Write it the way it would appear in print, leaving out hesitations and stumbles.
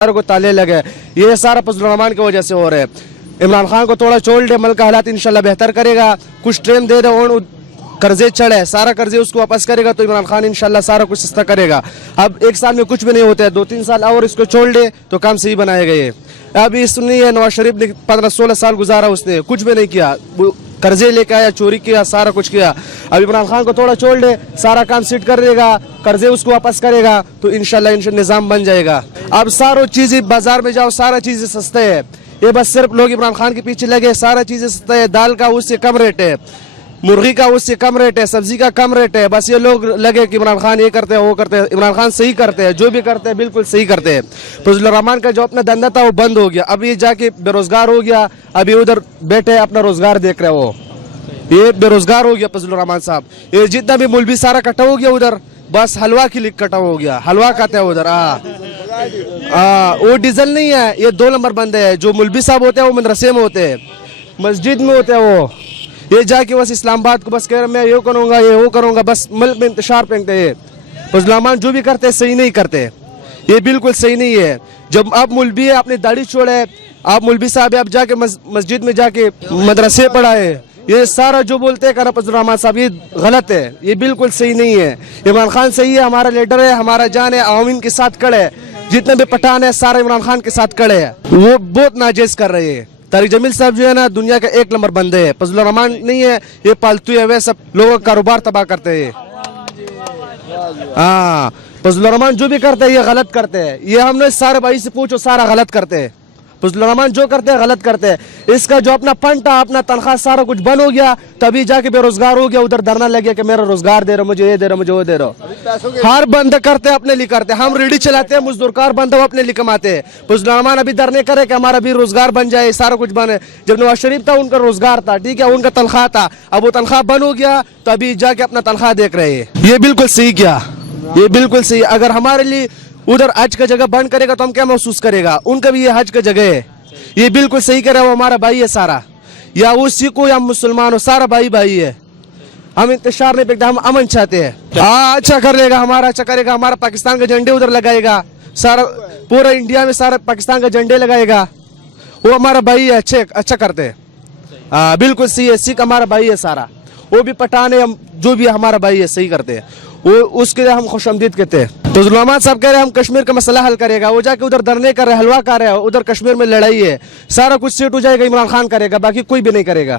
को ताले लगे, ये सारा फजल रहमान की वजह से हो रहा है। इमरान खान को थोड़ा छोड़ दे, मुल्क का हालात इंशाल्लाह बेहतर करेगा, कुछ ट्रेन दे दे और कर्जे चढ़े, सारा कर्जे उसको वापस करेगा तो इमरान खान इंशाल्लाह सारा कुछ सस्ता करेगा। अब एक साल में कुछ भी नहीं होता है, 2-3 साल और इसको छोड़ दे तो काम सही बनाएगा। ये अभी सुनी है नवाज शरीफ ने 15-16 साल गुजारा, उसने कुछ भी नहीं किया, कर्जे लेके आया, चोरी किया, सारा कुछ किया। अब इमरान खान को थोड़ा छोड़ दे, सारा काम सीट कर देगा, कर्जे उसको वापस करेगा तो इंशाल्लाह निज़ाम बन जाएगा। अब सारो चीज़ें बाजार में जाओ, सारा चीज़ें सस्ते है, ये बस सिर्फ लोग इमरान खान के पीछे लगे, सारा चीज़ें सस्ता है, दाल का उससे कम रेट है, मुर्गी का उससे कम रेट है, सब्जी का कम रेट है, बस ये लोग लगे कि इमरान खान ये करते हैं वो करते हैं। इमरान खान सही करते हैं, जो भी करते हैं बिल्कुल सही करते हैं। फजल रहमान का जो अपना धंधा था वो बंद हो गया, अब ये जाके बेरोजगार हो गया, अभी उधर बैठे अपना रोजगार देख रहे हो, ये बेरोजगार हो गया फजल रहमान साहब। ये जितना भी मुल्बी सारा कटा हो गया उधर, बस हलवा के लिए कटा हो गया, हलवा खाते हैं उधर। वो डीजल नहीं है, ये 2 नंबर बंदे हैं। जो मुल्बी साहब होते हैं वो मदरसे में होते हैं, मस्जिद में होते हैं, वो ये जाके बस इस्लामाबाद को बस कह रहे मैं ये करूँगा ये वो करूँगा, बस मुल्क में इंतशार फेंकते हैं। फजल रहमान जो भी करते हैं सही नहीं करते, ये बिल्कुल सही नहीं है। जब आप मुल्बी है, अपनी दाढ़ी छोड़े, आप मुल्बी साहब है, आप जाके मस्जिद में जाके मदरसे पढ़ाए, ये सारा जो बोलते हैं करना फजल रहमान साहब ये गलत है, ये बिल्कुल सही नहीं है। इमरान खान सही है, हमारा लीडर है, हमारा जान है, आवाम के साथ खड़े है, जितने भी पठान है सारे इमरान खान के साथ खड़े हैं। वो बहुत नाजायज कर रहे हैं। तारिक जमील साहब जो है ना दुनिया का 1 नंबर बंदे है, फजल रहमान नहीं है, ये पालतू है, वे सब लोगों का कारोबार तबाह करते हैं। हाँ, फजल रहमान जो भी करते हैं ये गलत करते हैं, ये हमने सारे भाई से पूछो, सारा गलत करते हैं। फजल रहमान जो करते हैं गलत करते हैं। इसका जो अपना फंड था, अपना तनख्वाह सारा कुछ बंद हो गया, तभी जाके बेरोजगार हो गया, उधर धरना लग गया कि मेरा रोजगार दे रहा, मुझे ये दे रहा, मुझे वो दे रहा। हर बंद करते हैं अपने लिए करते हैं, हम रेडी चलाते हैं, मजदूरकार बंद हो अपने लिए कमाते हैं। फजल रहमान अभी धरने करे कि हमारा भी रोजगार बन जाए, सारा कुछ बने। जब नवाज शरीफ था उनका रोजगार था, ठीक है, उनका तनख्वाह था, अब वो तनख्वाह बंद हो गया तो अभी जाके अपना तनख्वाह देख रहे हैं। ये बिल्कुल सही किया, ये बिल्कुल सही। अगर हमारे लिए उधर हज का जगह बंद करेगा तो हम क्या महसूस करेगा, उनका भी ये हज का जगह है, ये बिल्कुल सही करे, वो हमारा भाई है सारा, या वो सिख हो या मुसलमान हो, सारा भाई भाई है। हम इंतशार नहीं फेंकते, हम अमन चाहते हैं। अच्छा कर लेगा, हमारा अच्छा करेगा, हमारा पाकिस्तान के झंडे उधर लगाएगा, सारा पूरा इंडिया में सारा पाकिस्तान के झंडे लगाएगा, वो हमारा भाई है, अच्छा करते हैं। बिल्कुल सही है, सिख हमारा भाई है सारा, वो भी पठान है, जो भी हमारा भाई है, सही करते हैं, वो उसके लिए हम खुशामदीद कहते हैं। तो फजल रहमान साहब कह रहे हैं हम कश्मीर का मसला हल करेगा, वो जाके उधर धरने कर रहे, हलवा कर रहे हैं, उधर कश्मीर में लड़ाई है, सारा कुछ सेट हो जाएगा, इमरान खान करेगा, बाकी कोई भी नहीं करेगा।